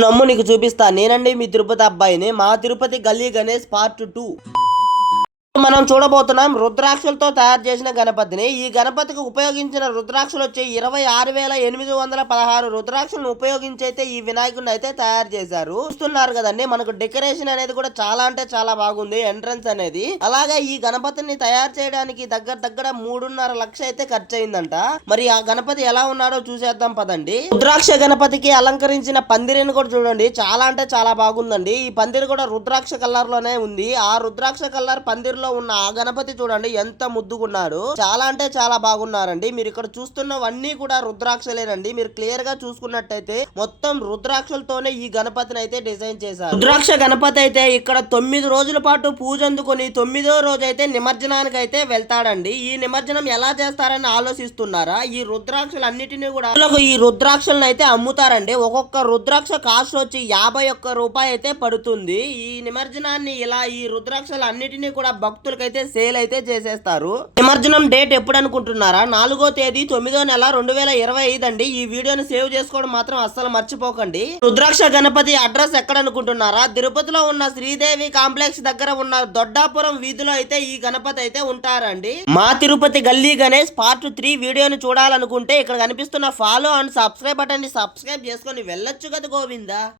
నమ్ము నీకు చూపిస్తా. నేనండి మీ తిరుపతి అబ్బాయిని. మా తిరుపతి గల్లీ గణేష్ పార్ట్ 2 మనం చూడబోతున్నాం. రుద్రాక్షలతో తయారు చేసిన గణపతిని. ఈ గణపతికి ఉపయోగించిన రుద్రాక్షలు వచ్చి 26,816 రుద్రాక్షలను ఉపయోగించి అయితే ఈ వినాయకుడిని అయితే తయారు చేశారు. చూస్తున్నారు కదండి, మనకు డెకరేషన్ అనేది కూడా చాలా అంటే చాలా బాగుంది. ఎంట్రన్స్ అనేది అలాగే ఈ గణపతిని తయారు చేయడానికి దగ్గర 3.5 లక్షలు అయితే ఖర్చు అయిందంట. మరి ఆ గణపతి ఎలా ఉన్నాడో చూసేద్దాం పదండి. రుద్రాక్ష గణపతికి అలంకరించిన పందిరిని కూడా చూడండి, చాలా అంటే చాలా బాగుందండి. ఈ పందిరి కూడా రుద్రాక్ష కలర్ లోనే ఉంది. ఆ రుద్రాక్ష కలర్ పందిరిలో ఉన్న ఆ గణపతి చూడండి ఎంత ముద్దుగున్నాడు. చాలా అంటే చాలా బాగున్నారండి. మీరు ఇక్కడ చూస్తున్నవన్నీ కూడా రుద్రాక్షలేనండి. మీరు క్లియర్ గా చూసుకున్నట్టయితే మొత్తం రుద్రాక్షలతోనే ఈ గణపతిని అయితే డిజైన్ చేశారు. రుద్రాక్ష గణపతి అయితే ఇక్కడ 9 రోజుల పాటు పూజ అందుకొని 9వ రోజు అయితే నిమజ్జనానికి అయితే వెళ్తాడండి. ఈ నిమజ్జనం ఎలా చేస్తారని ఆలోచిస్తున్నారా? ఈ రుద్రాక్షలు అన్నిటినీ కూడా ఈ రుద్రాక్షలను అయితే అమ్ముతారండి. ఒక్కొక్క రుద్రాక్ష కాస్ట్ వచ్చి 51 రూపాయి అయితే పడుతుంది. ఈ నిమజ్జనాన్ని ఇలా ఈ రుద్రాక్షలు అన్నిటినీ కూడా భక్తులకైతే సేల్ అయితే చేసేస్తారు. నిమజ్జనం డేట్ ఎప్పుడు అనుకుంటున్నారా? 4వ తేదీ 9వ నెల 2025 అండి. ఈ వీడియోని సేవ్ చేసుకోవడం మాత్రం అస్సలు మర్చిపోకండి. రుద్రాక్ష గణపతి అడ్రస్ ఎక్కడ అనుకుంటున్నారా? తిరుపతిలో ఉన్న శ్రీదేవి కాంప్లెక్స్ దగ్గర ఉన్న దొడ్డాపురం వీధిలో అయితే ఈ గణపతి అయితే ఉంటారండి. మా తిరుపతి గల్లీ గణేష్ పార్ట్ 3 వీడియోని చూడాలనుకుంటే ఇక్కడ కనిపిస్తున్న ఫాలో అండ్ సబ్స్క్రైబ్ బటన్ ని సబ్స్క్రైబ్ చేసుకొని వెళ్ళొచ్చు కదా గోవిందా.